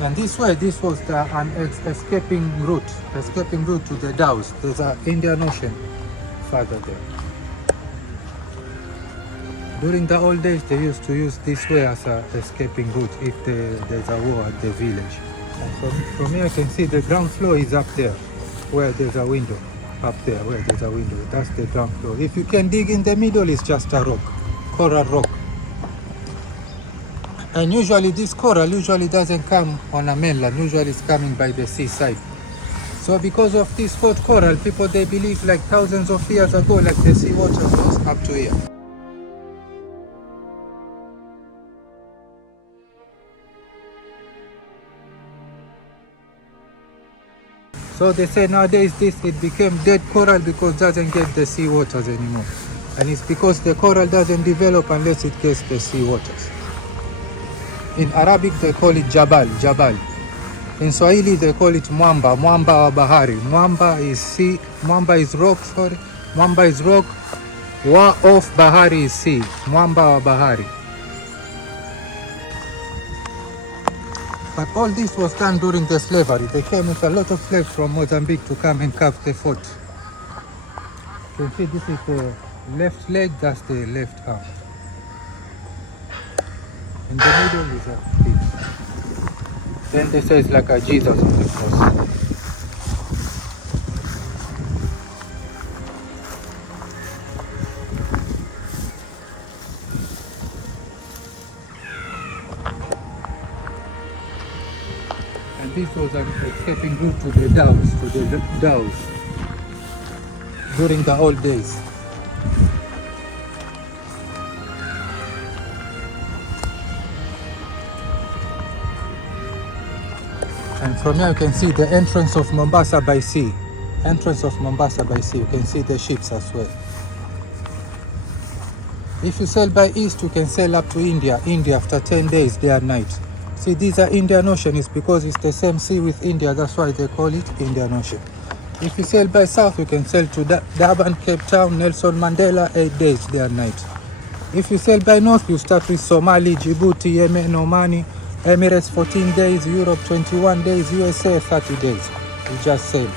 And this way, this was an escaping route to the Dhows. There's an Indian Ocean further there. During the old days, they used to use this way as an escaping route if there's a war at the village. And from here, I can see the ground floor is up there, where there's a window. Up there, where there's a window, that's the ground floor. If you can dig in the middle, it's just a rock, coral rock. And usually this coral doesn't come on a mainland, usually it's coming by the seaside. So because of this spot coral, people, they believe like thousands of years ago, like the seawater was up to here. So they say nowadays it became dead coral because it doesn't get the sea waters anymore. And it's because the coral doesn't develop unless it gets the sea waters. In Arabic they call it jabal. In Swahili they call it mwamba wa bahari. Mwamba is rock, wa of bahari is sea. Mwamba wa bahari. But all this was done during the slavery. They came with a lot of slaves from Mozambique to come and carve the fort. You can see this is the left leg, that's the left arm. In the middle is a feet. Then this is like a Jesus on the cross. And this was an escaping route to the Dhows, during the old days. And from here you can see the entrance of Mombasa by sea. You can see the ships as well. If you sail by east, you can sail up to India after 10 days, day and night. See, these are Indian Ocean, it's because it's the same sea with India, that's why they call it Indian Ocean. If you sail by south, you can sail to Durban, Cape Town, Nelson Mandela, 8 days, day and night. If you sail by north, you start with Somali, Djibouti, Yemen, Omani, Emirates 14 days, Europe 21 days, USA 30 days. You just sail.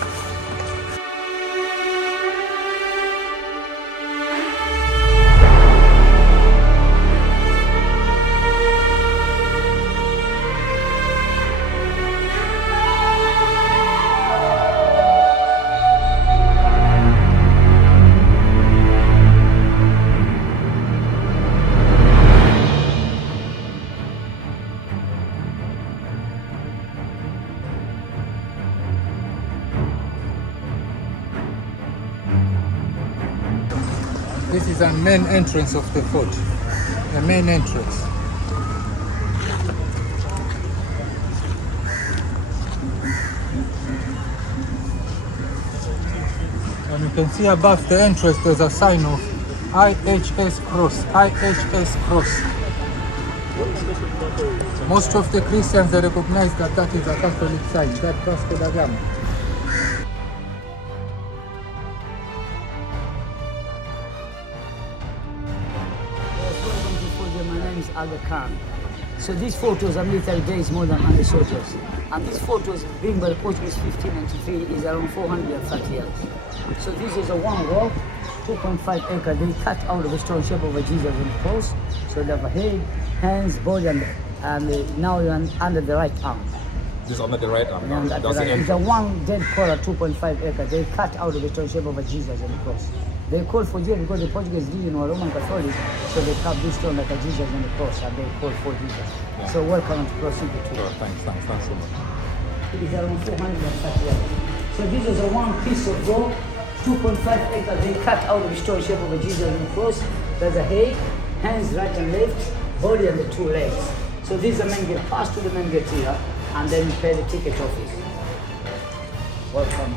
This is the main entrance of the fort, the main entrance. And you can see above the entrance there's a sign of IHS Cross. Most of the Christians, they recognize that is a Catholic sign, that Vasco da Gama. Aga Khan. So this fort was a military base more than 100 soldiers. And this fort was built by the Portuguese 1593, is around 430 years. So this is a one wall, 2.5 acre. They cut out of the stone shape of a Jesus on the cross. So they have a head, hands, body, and now you're under the right arm. This is under the right arm. Yeah, that's right. It's a one dead coral, 2.5 acre. They cut out of the stone shape of a Jesus on the cross. They called for Jesus because the Portuguese region were Roman Catholic, so they carved this stone like a Jesus on the cross, and they called for Jesus. Yeah. So welcome to Cross City too. Sure, thanks so much. It is around 430 years. So this is a one piece of gold, 2.5 acres. They cut out of the stone shape of a Jesus on the cross. There's a head, hands right and left, body and the two legs. So this is the main gate. Pass to the main gate here, and then you pay the ticket office. Welcome.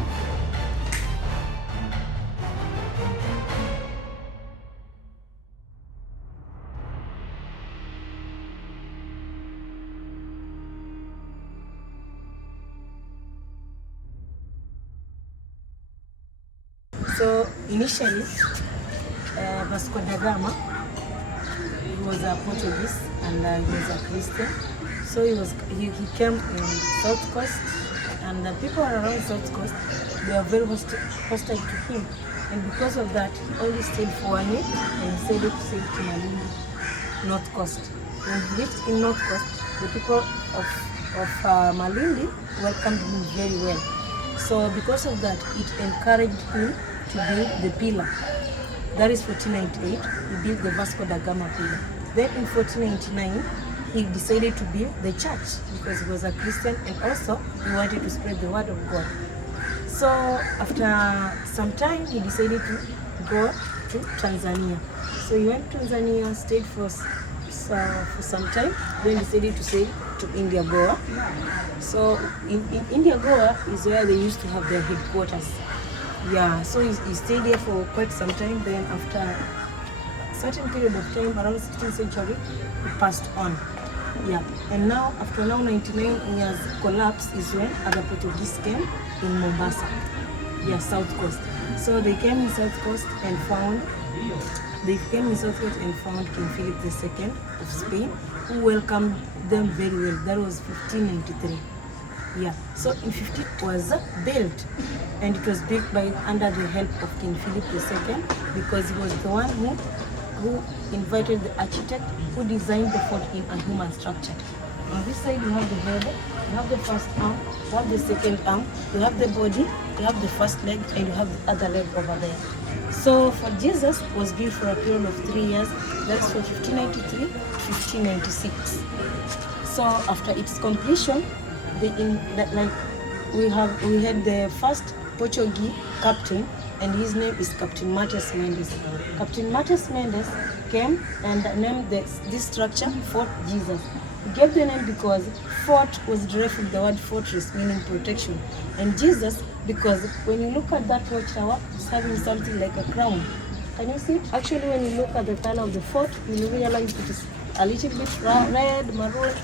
So initially, Vasco da Gama was a Portuguese and he was a Christian. So he came in South Coast, and the people around South Coast, they are very hostile to him. And because of that, he only stayed for 1 year and decided to sail to Malindi, North Coast. When he reached in North Coast, the people of Malindi welcomed him very well. So because of that, it encouraged him to build the pillar. That is 1498, he built the Vasco da Gama pillar. Then in 1499, he decided to build the church because he was a Christian, and also he wanted to spread the word of God. So after some time, he decided to go to Tanzania. So he went to Tanzania, stayed for some time, then decided to sail to India Goa. So in India Goa is where they used to have their headquarters. Yeah, so he stayed there for quite some time. Then after a certain period of time, around 16th century, he passed on. Yeah, and now after 99 years collapse is when other Portuguese came in Mombasa, yeah, South Coast. So they came in South Coast and found King Philip II of Spain, who welcomed them very well. That was 1593. Yeah, so in 15 it was built, and it was built under the help of King Philip II, because he was the one who invited the architect who designed the fort in a human structure. On this side you have the head, you have the first arm, you have the second arm, you have the body, you have the first leg, and you have the other leg over there. So for Jesus was built for a period of 3 years, that's from 1593 to 1596. So after its completion, we had the first Portuguese captain, and his name is Captain Matheus Mendes. Captain Matheus Mendes came and named this structure Fort Jesus. He gave the name because fort was derived from the word fortress, meaning protection, and Jesus because when you look at that watchtower, it's having something like a crown. Can you see it? Actually, when you look at the color of the fort, you realize it is a little bit red, maroon.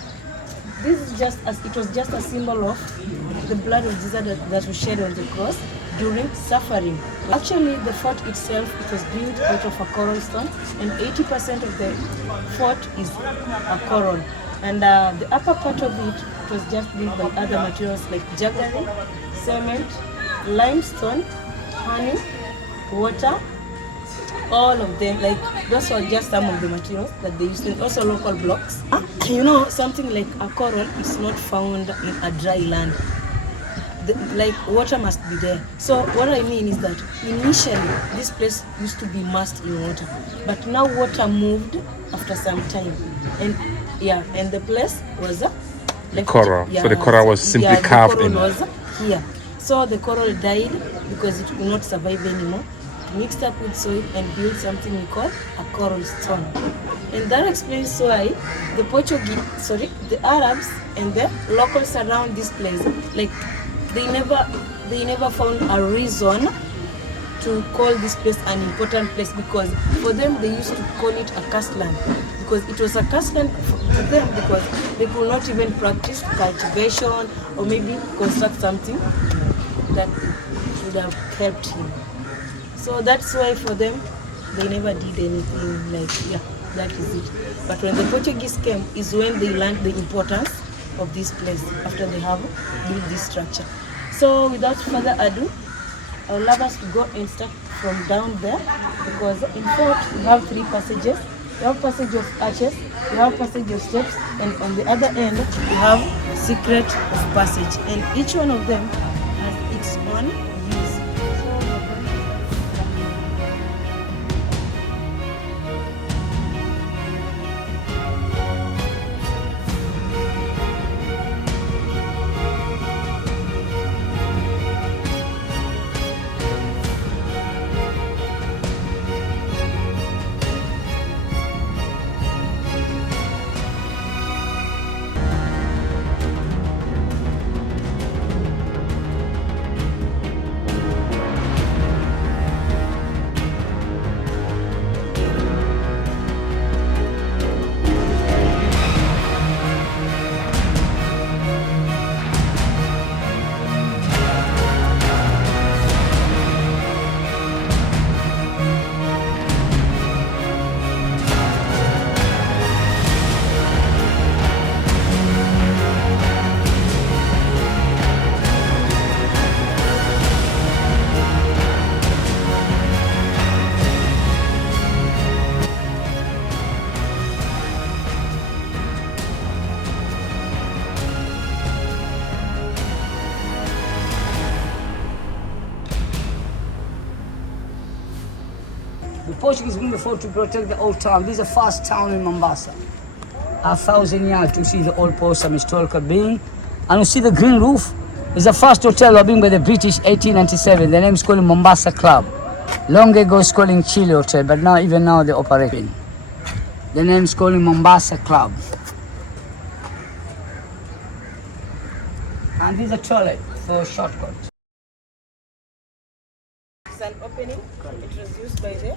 This is it was just a symbol of the blood of Jesus that was shed on the cross during suffering. Actually, the fort itself, it was built out of a coral stone, and 80% of the fort is a coral. And the upper part of it was just built by other materials like jaggery, cement, limestone, honey, water, all of them. Like those were just some of the materials that they used, and also local blocks. You know, something like a coral is not found in a dry land. Like water must be there. So what I mean is that initially this place used to be immersed in water, but now water moved after some time, and the place was like coral. So the coral was simply carved in. The coral was here. So the coral died because it could not survive anymore. It mixed up with soil and built something we call a coral stone. And that explains why the Arabs and the locals around this place, like they never found a reason to call this place an important place, because for them they used to call it a cursed land, because it was a cursed land to them because they could not even practice cultivation or maybe construct something that would have helped him. So that's why for them they never did anything that is it. But when the Portuguese came is when they learned the importance of this place after they have built this structure. So without further ado, I would love us to go and start from down there, because in fort we have 3 passages. We have passage of arches, we have passage of steps, and on the other end we have secret of passage, and each one of them has its own use. The Portuguese built the fort to protect the old town. This is the first town in Mombasa. 1,000 years to see the old post, some historical being. And you see the green roof. It's the first hotel built by the British 1897. The name is called Mombasa Club. Long ago it's called Chile Hotel, but now even now they're operating. The name is called Mombasa Club. And this is a toilet for shortcut. It's an opening. It was used by the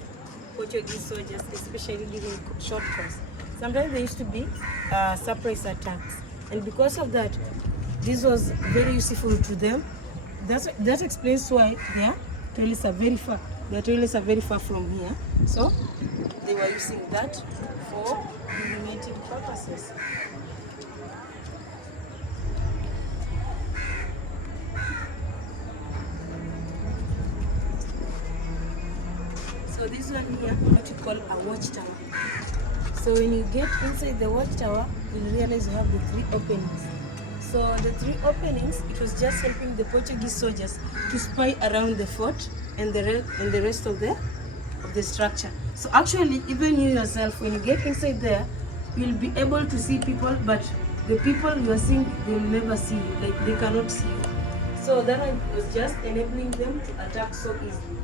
Portuguese soldiers, especially during short course. Sometimes there used to be surprise attacks, and because of that, this was very useful to them. That explains why their toilets are very far. Their toilets are very far from here, so they were using that for illuminating purposes. So this one here, what you call a watchtower. So when you get inside the watchtower, you'll realize you have the 3 openings. So the 3 openings, it was just helping the Portuguese soldiers to spy around the fort and the rest of the structure. So actually, even you yourself, when you get inside there, you'll be able to see people, but the people you are seeing, they'll never see you, like they cannot see you. So that was just enabling them to attack so easily.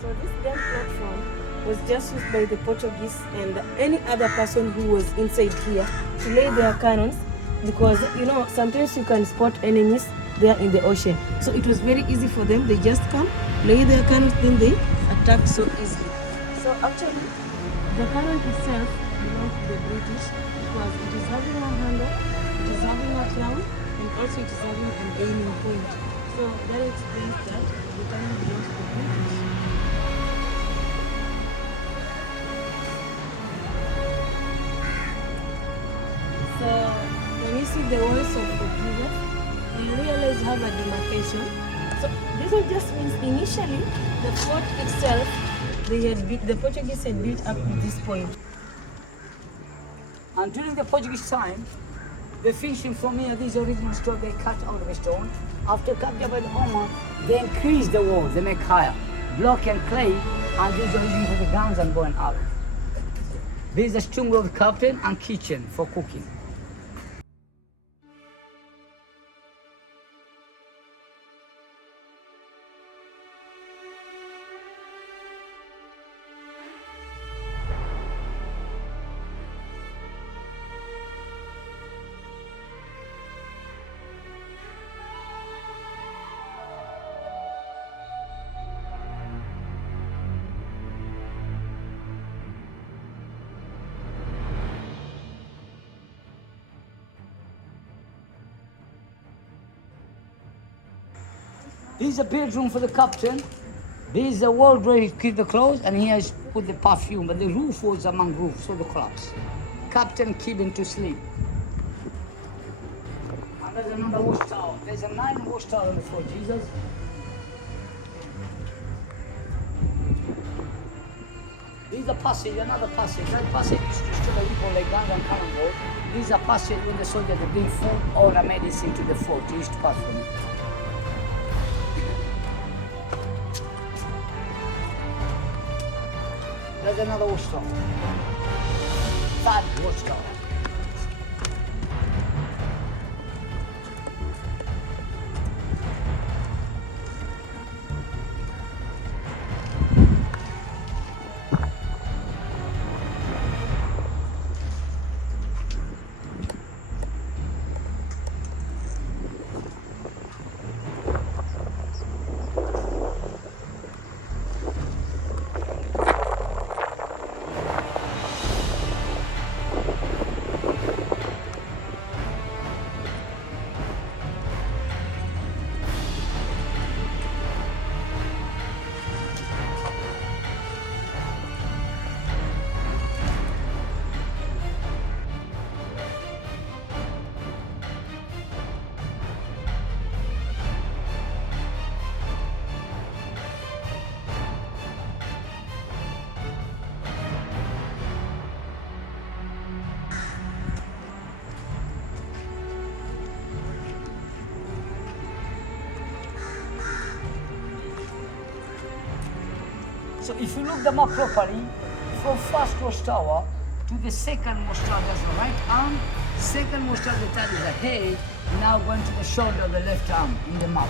So this damn platform was just used by the Portuguese and any other person who was inside here to lay their cannons, because you know sometimes you can spot enemies there in the ocean. So it was very easy for them. They just come, lay their cannons, then they attack so easily. So actually, the cannon itself belongs to the British because it is having a handle, it is having a crown, and also it is having an aiming point. So that explains that the cannon belongs to the British. So when you see the walls of the Jesus, you realize you have a demarcation. So this one just means initially the fort itself, the Portuguese had built up to this point. And during the Portuguese time, the finishing from here, these original stone, they cut out of the stone. After capture by the Oman, they increase the walls, they make higher. Block and clay, and these are using for the guns and bow and arrow. This is the stronghold captain and kitchen for cooking. This is a bedroom for the captain. This is a ward where he keeps the clothes, and he has put the perfume, but the roof was among roofs, so the collapse. Captain keeping to sleep. And there's another watchtower. There's a 9 watchtower on the floor, Jesus. This is a passage, another passage. That passage used to store the people like guns and cannonball. This is a passage when the soldiers bring food or a medicine to the fort. They used to pass from it. There's another watchtower. 3rd watchtower. So if you look them up properly, from first watchtower to the second watchtower, that's the right arm. Second watchtower, that is the head. Now going to the shoulder of the left arm in the map,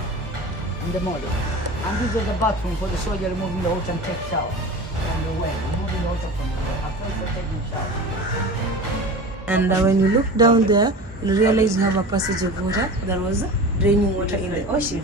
in the model. And this is the bathroom for the soldier removing the water and take shower from the well, removing the water from the well. After taking shower. And when you look down there, you realize you have a passage of water that was draining water in the ocean.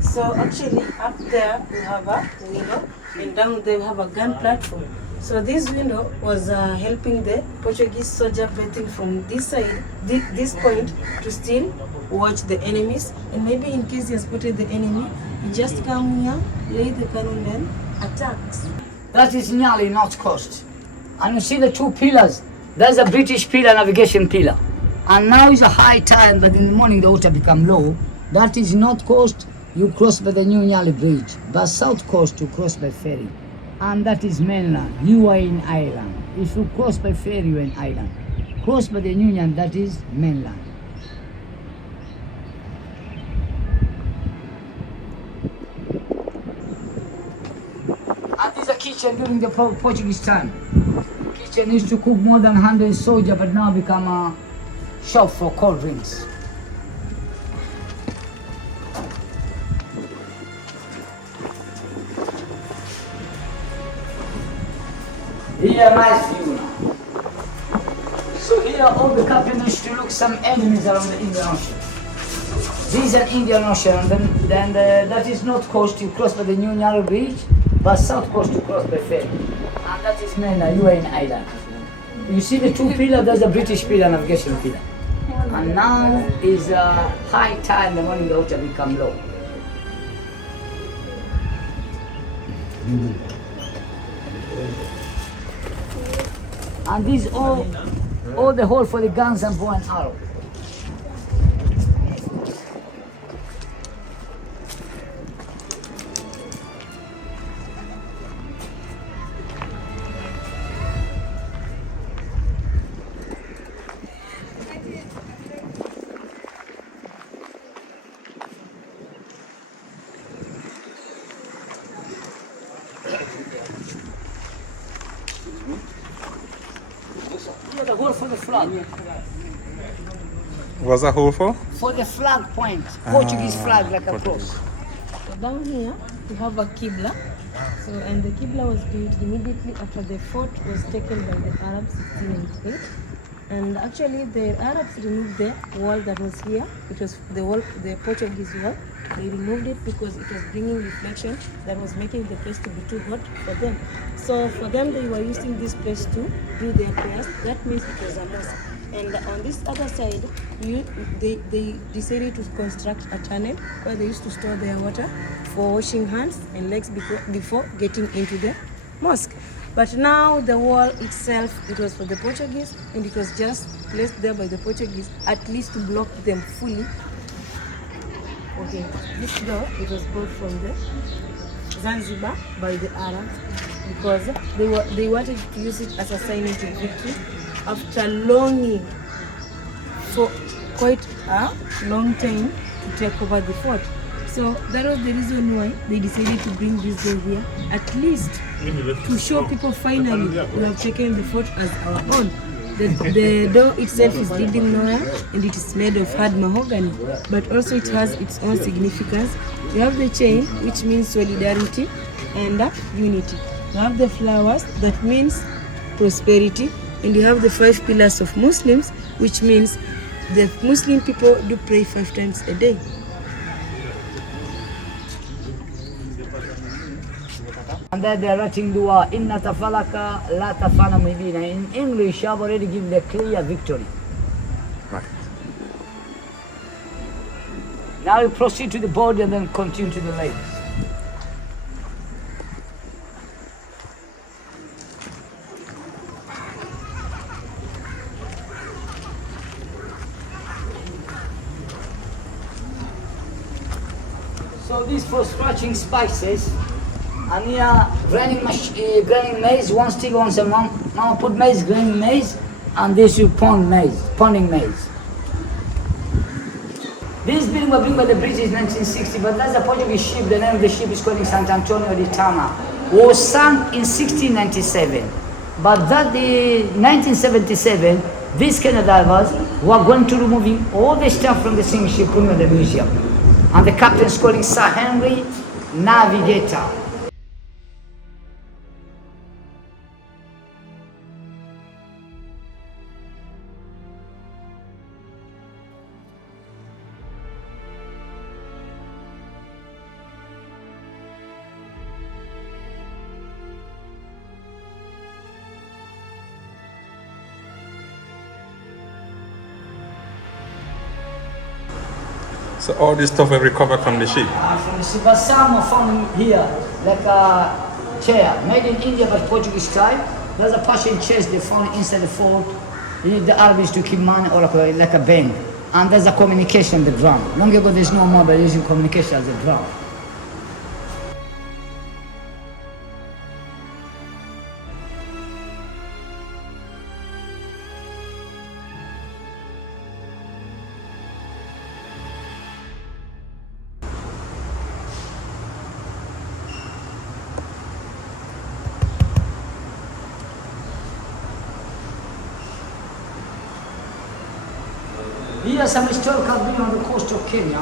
So actually up there we have a window, and down there we have a gun platform. So this window was helping the Portuguese soldier bathing from this side, this point, to still watch the enemies. And maybe in case he has spotted the enemy, he just come here, lay the cannon, then attacks. That is nearly North Coast. And you see the two pillars. That's a British pillar, navigation pillar. And now is a high tide, but in the morning the water become low. That is North Coast, you cross by the New Nyali Bridge. But South Coast, you cross by ferry. And that is mainland, you are in island. If you cross by ferry, you are in island. Cross by the Union, that is mainland. And this is a kitchen during the Portuguese time. Kitchen used to cook more than 100 soldiers, but now become a shop for cold drinks. Here, nice view now. So here, all the captain used to look some enemies around the Indian Ocean. This is an Indian Ocean, and then that is North Coast, you cross by the New Narrow Bridge, but South Coast, you cross by ferry. And that is mainland, you are in island. You see the two pillars, that's the British pillar, navigation pillar. And now is high tide in the morning, the water become low. And these all the hole for the guns and bow and arrow. The hole for the flag. What's that hole for? For the flag point. Portuguese flag like a cross. So down here we have a Qibla. So and the Qibla was built immediately after the fort was taken by the Arabs in 1698. And actually the Arabs removed the wall that was here. It was the wall, the Portuguese wall. They removed it because it was bringing reflection that was making the place to be too hot for them. So for them, they were using this place to do their prayers. That means it was a mosque. And on this other side, they decided to construct a tunnel where they used to store their water for washing hands and legs before getting into the mosque. But now the wall itself, it was for the Portuguese, and it was just placed there by the Portuguese, at least to block them fully. Okay, this door, it was built from the Zanzibar by the Arabs because they wanted to use it as a sign of victory after longing for quite a long time to take over the fort. So that was the reason why they decided to bring this door here, at least to show people finally we have taken the fort as our own. The door itself is leading nowhere, and it is made of hard mahogany, but also it has its own significance. You have the chain, which means solidarity and unity. You have the flowers, that means prosperity, and you have the 5 pillars of Muslims, which means the Muslim people do pray 5 times a day. And then they're writing dua, inna tafalaka la tafana medina. In English, I've already given the clear victory. Right. Now we proceed to the body and then continue to the legs. So this for scratching spices. And here, grinding maize, one stick once a month. Now put maize, grinding maize, and this you pounding maize. This building was built by the British in 1960, but that's a Portuguese ship. The name of the ship is called Sant Antonio de Tama. was sunk in 1697. But that the 1977, these Kenya divers were going to removing all the stuff from the sinking ship, putting in the museum. And the captain's calling Sir Henry Navigator. So all this stuff were recovered from the ship. From the ship, but some are found here, like a chair made in India but Portuguese style. There's a Persian chest they found inside the fort. The Arabs to keep money or like a bank. And there's a communication, the drum. Long ago there's no mobile, using communication as a drum. Here some historical building on the coast of Kenya.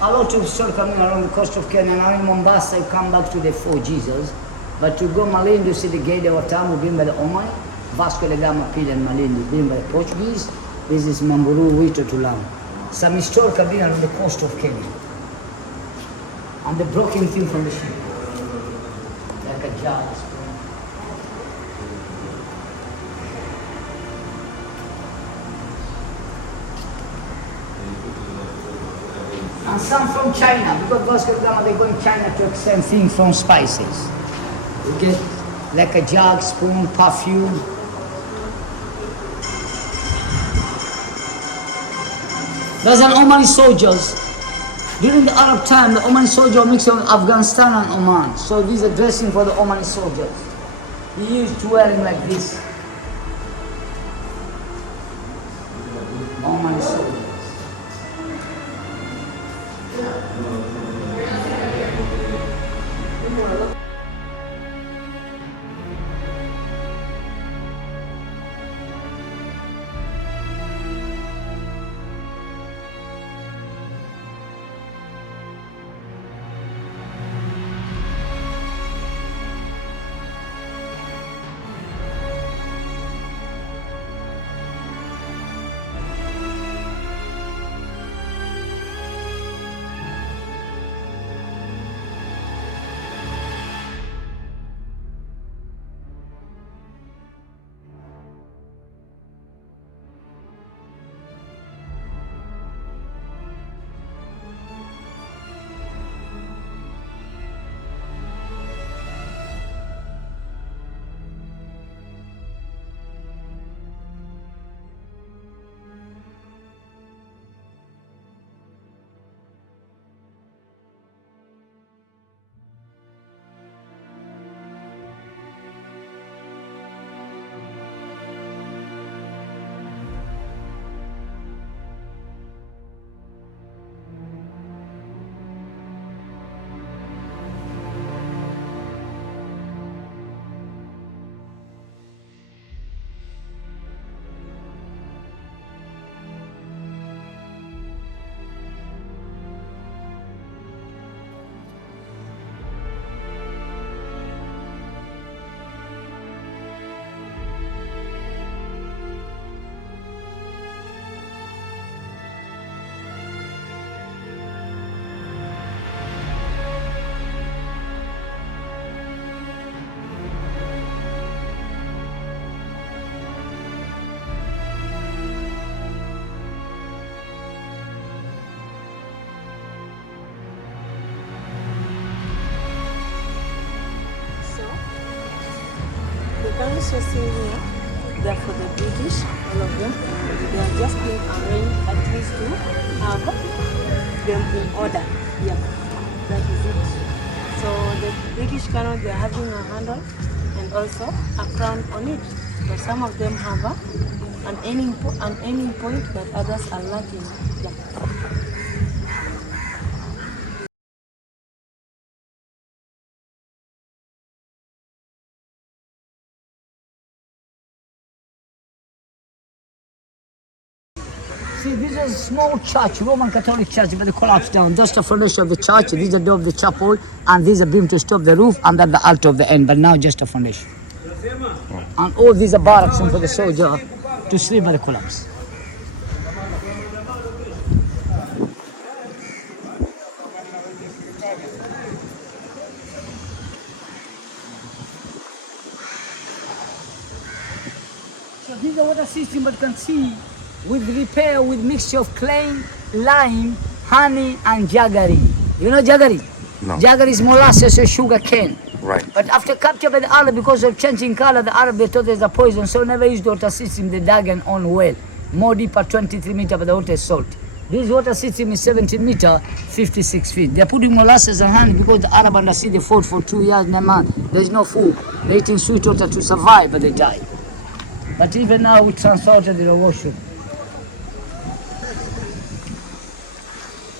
A lot of historical building around the coast of Kenya. Now in Mombasa, you come back to the Fort Jesus. But to go Malindi to see the gate of town, built by the Omani, Vasco da Gama, Peel and Malindi, built by the Portuguese. This is Mamburu, Wito, Tulam. Some historical building on the coast of Kenya. And the broken thing from the ship. Like a jar. And some from China, because Vasco da Gama, they go in China to extend things from spices. You get like a jug, spoon, perfume. There's an Omani soldiers. During the Arab time, the Omani soldier mixed with Afghanistan and Oman. So these are dressing for the Omani soldiers. He used to wear them like this. Omani soldiers. Guns you're seeing here, they're for the British, all of them. They are just being arranged at least to have them in order. Yeah, that is it. So the British cannon, they're having a handle and also a crown on it. But some of them have an aiming point, but others are lacking. Yeah. See, this is a small church, Roman Catholic church, but they collapsed down. That's the foundation of the church. This is the door of the chapel, and these are beam to stop the roof, and then the altar of the end. But now just a foundation. And all these are barracks for the soldier to sleep by the collapse. So this is the water system, but you can see with repair with mixture of clay, lime, honey, and jaggery. You know jaggery? No. Jaggery is molasses or sugar cane. Right. But after capture by the Arab, because of changing color, the Arab they thought there's a poison, so never used the water system. They dug an own well, more deeper, 23 meter, but the water is salt. This water system is 17 meter, 56 feet. They're putting molasses and honey because the Arab and the sea they fought for 2 years. There's no food. They're eating sweet water to survive, but they die. But even now we transfer to the washroom.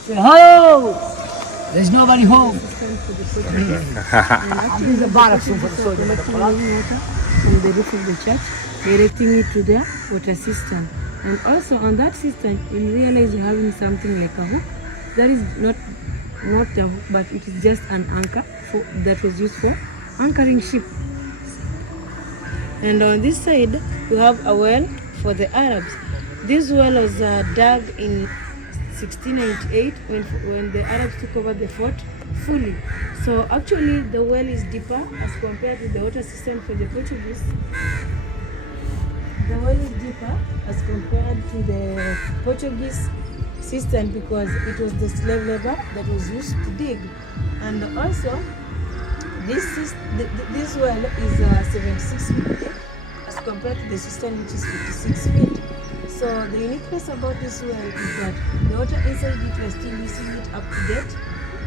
Say hello! There's nobody home. And this is a barracks room for the soldiers. Collecting water from the roof of the church, directing it to the water system. And also on that system, you realize you're having something like a hook. That is not a hook, but it is just an anchor that was used for anchoring ship. And on this side, you have a well for the Arabs. This well was dug in 1698 when the Arabs took over the fort fully. So actually the well is deeper as compared to the water system for the Portuguese. The well is deeper as compared to the Portuguese system because it was the slave labor that was used to dig. And also this well is 76 feet deep as compared to the system which is 56 feet. So the uniqueness about this well is that the water inside it, we are still using it up to date,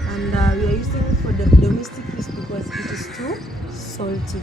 and we are using it for the domestic use because it is too salty.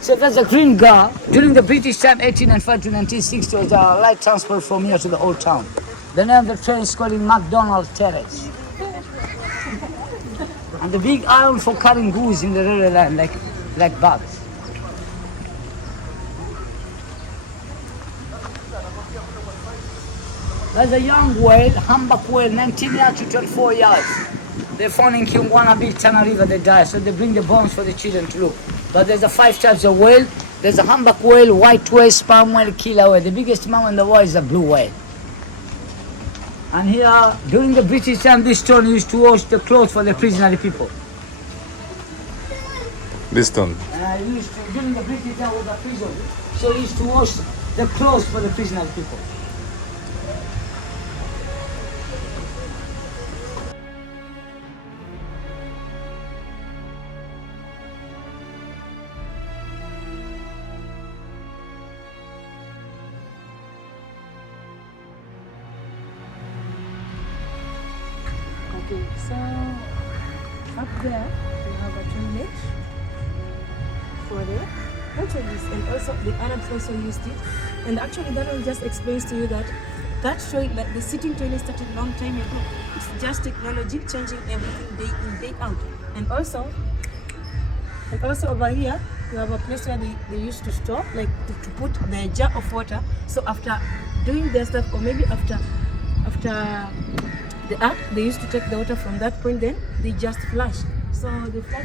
So that's a green guard. During the British time, 1895 to 1960, was a light transport from here to the old town. The name of the train is called McDonald Terrace. And the big iron for carrying goods in the railway line, like bags. There's a young whale, humpback whale, 19 years to 24 years. They found in Kiungwana Beach, Tana River, they die, so they bring the bones for the children to look. But there's a 5 types of whale. There's a humpback whale, white whale, sperm whale, killer whale. The biggest mammal in the world is a blue whale. And here, during the British time, this stone used to wash the clothes for the prisoner people. This stone. During the British time was a prison, so he used to wash the clothes for the prisoner people. Okay, so up there we have a toilet for the Portuguese, and also the Arabs also used it. And actually that one just explains to you that toilet, like the sitting toilet started a long time ago. It's just technology changing everything day in, day out. And also over here you have a place where they used to store, like to put the jar of water. So after doing their stuff, or maybe after the act, they used to take the water from that point, then they just flush. So they flush.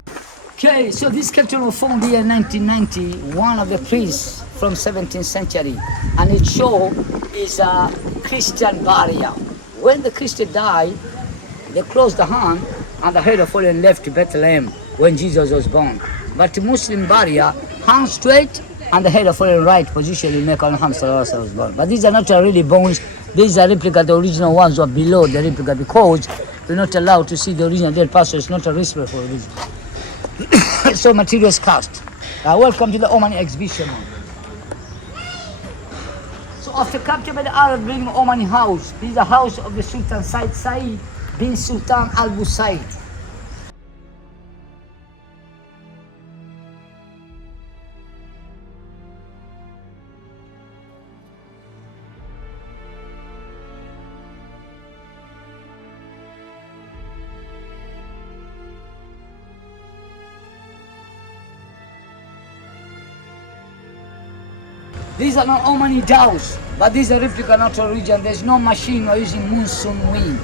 Okay, so this sculpture was found here in 1990, one of the priests from 17th century, and it shows is a Christian barrier. When the Christian died, they closed the hand, and the head of fallen left Bethlehem when Jesus was born. But the Muslim barrier hung straight and the head of fallen right position in Mecca when Muhammad was born. But these are not really bones, these are replica, the original ones are below the replica because we're not allowed to see the original dead person. It's not a respectful reason. So materials cast. Welcome to the Omani exhibition. So after capture by the Arab bringing Omani house, this is the house of the Sultan Said bin Sultan Al Busaid. These are not Omani dhows, but these are replica, not original. There's no machine or using monsoon wind.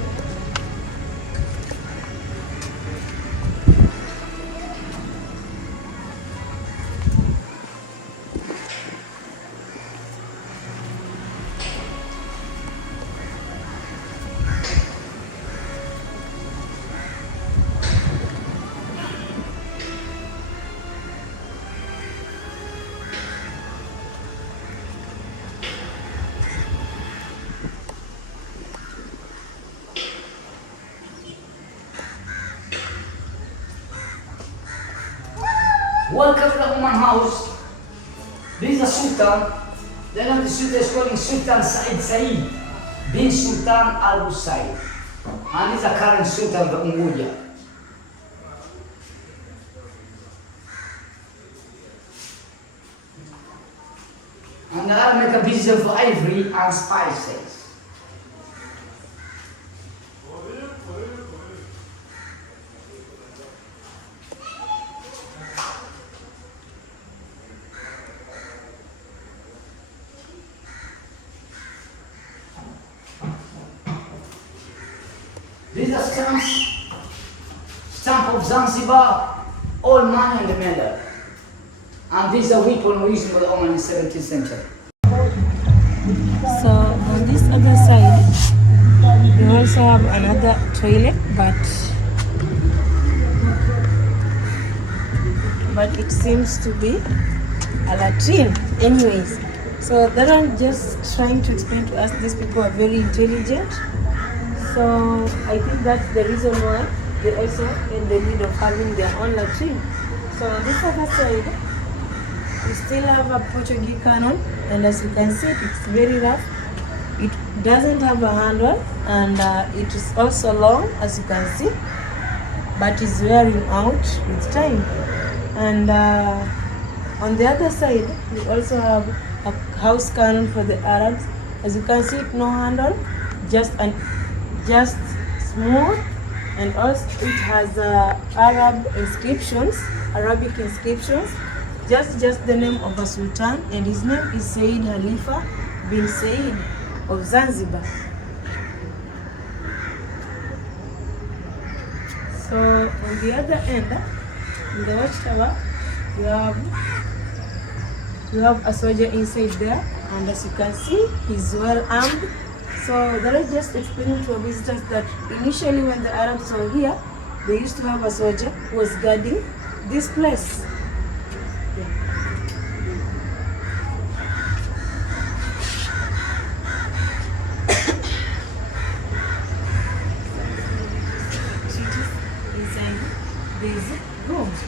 Welcome to the Oman house. This is the Sultan. The name of the Sultan is called Sultan Said bin Sultan Al Busaid. And this is the current Sultan of the Unguja. And the Arab make a business for ivory and spices. These are stamp of Zanzibar, all money in the medal. And these are weapons used by the Oman in the 17th century. So on this other side, we also have another toilet, but it seems to be a latrine. Anyways, so that I'm just trying to explain to us. These people are very intelligent. So I think that's the reason why they also in the need of having their own latrine. So on this other side, we still have a Portuguese cannon, and as you can see, it's very rough. It doesn't have a handle, and it is also long, as you can see, but it's wearing out with time. And on the other side, we also have a house cannon for the Arabs. As you can see, no handle, just smooth, and also it has Arabic inscriptions, just the name of a sultan, and his name is Said Khalifa bin Said of Zanzibar. So on the other end, in the watchtower, you have a soldier inside there, and as you can see, he's well armed. So that is just explaining to our visitors that initially when the Arabs were here, they used to have a soldier who was guarding this place. Inside these rooms.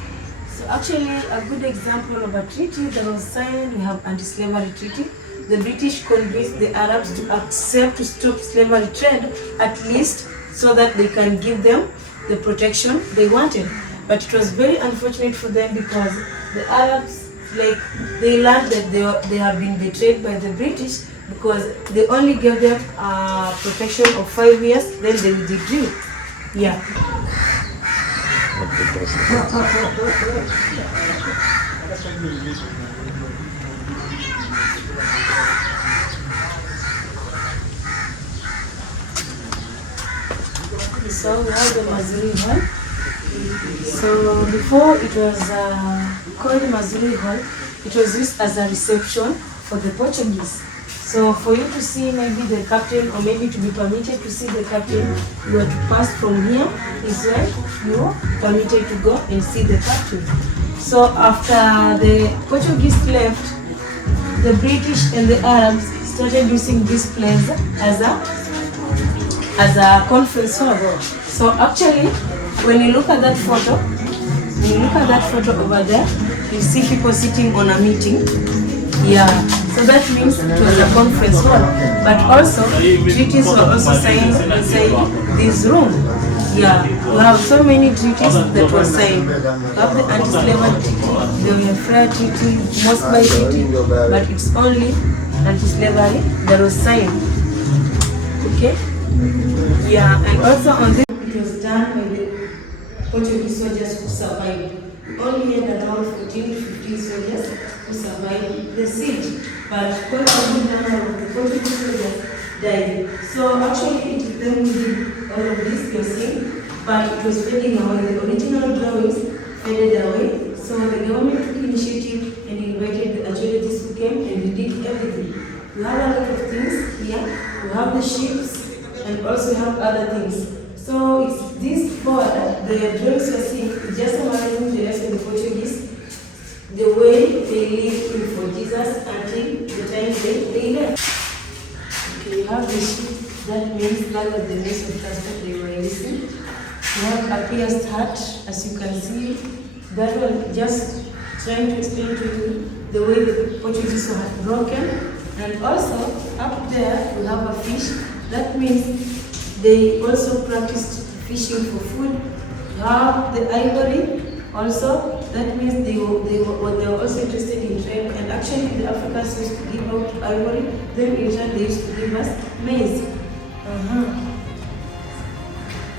So actually a good example of a treaty that was signed, we have anti-slavery treaty. The British convinced the Arabs to accept to stop slavery trade, at least so that they can give them the protection they wanted. But it was very unfortunate for them because the Arabs, they learned that they have been betrayed by the British because they only gave them protection of 5 years, then they withdrew. Yeah. So we have the Mazuri Hall. So before it was called Mazuri Hall, it was used as a reception for the Portuguese. So for you to see maybe the captain, or maybe to be permitted to see the captain, you have to pass from here. Is where you are permitted to go and see the captain. So after the Portuguese left, the British and the Arabs started using this place as a conference hall. So actually, when you look at that photo, over there, you see people sitting on a meeting. Yeah, so that means it was a conference hall. But also, treaties were also signed inside this room. Yeah, we have so many treaties that were signed. We have the anti-slavery treaty, the fair treaty, Mosby treaty, but it's only anti-slavery that was signed. Okay? Yeah, and also on this, it was done by the Portuguese soldiers who survived. We only had around 14 to 15 soldiers who survived the siege, but quite a good number of the Portuguese soldiers died. So actually, it is them who did all of this, you're seeing, but it was fading away. The original drawings faded away. So the government took initiative and invited the archaeologists who came and they did everything. We have a lot of things here. We have the ships and also have other things. So it's this board, the drawings you're seeing, is just summarizing the rest of the Portuguese, the way they lived in Fort Jesus until the time they left. Okay, you have the ship. That means that was the means of transport they were using. You have a pierced hut, as you can see. That was just trying to explain to you the way the Portuguese had broken. And also, up there, we have a fish. That means they also practiced fishing for food. You have the ivory also. That means they were also interested in trade. And actually, the Africans used to give out ivory. Then in turn, they used to give us maize.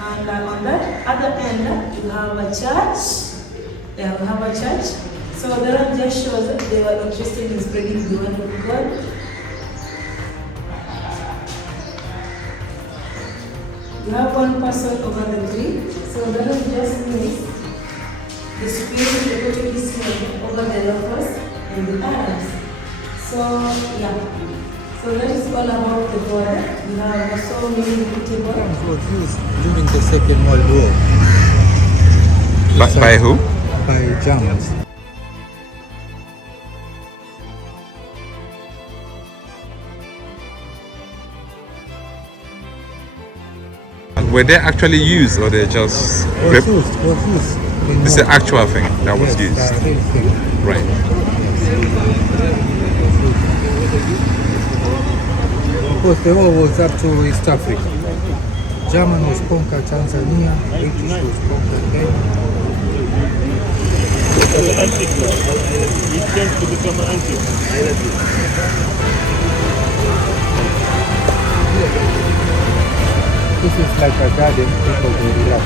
And on that other end, you have a church. Yeah, we have a church. So that just shows that they were interested in spreading the word of God. You have one person over the tree. So that just means the spirit of the Portuguese over the locals and the Arabs. So yeah. So that is all about the border. We have so many beautiful. It was used during the Second World War. By who? By Germans. Were they actually used or they just Was used. This is the actual thing that was Yes, used. the real thing. Right. Because the war was up to East Africa. German was conquered Tanzania, British was conquered Kenya. It tends to become antique. This is like a garden, people will relax.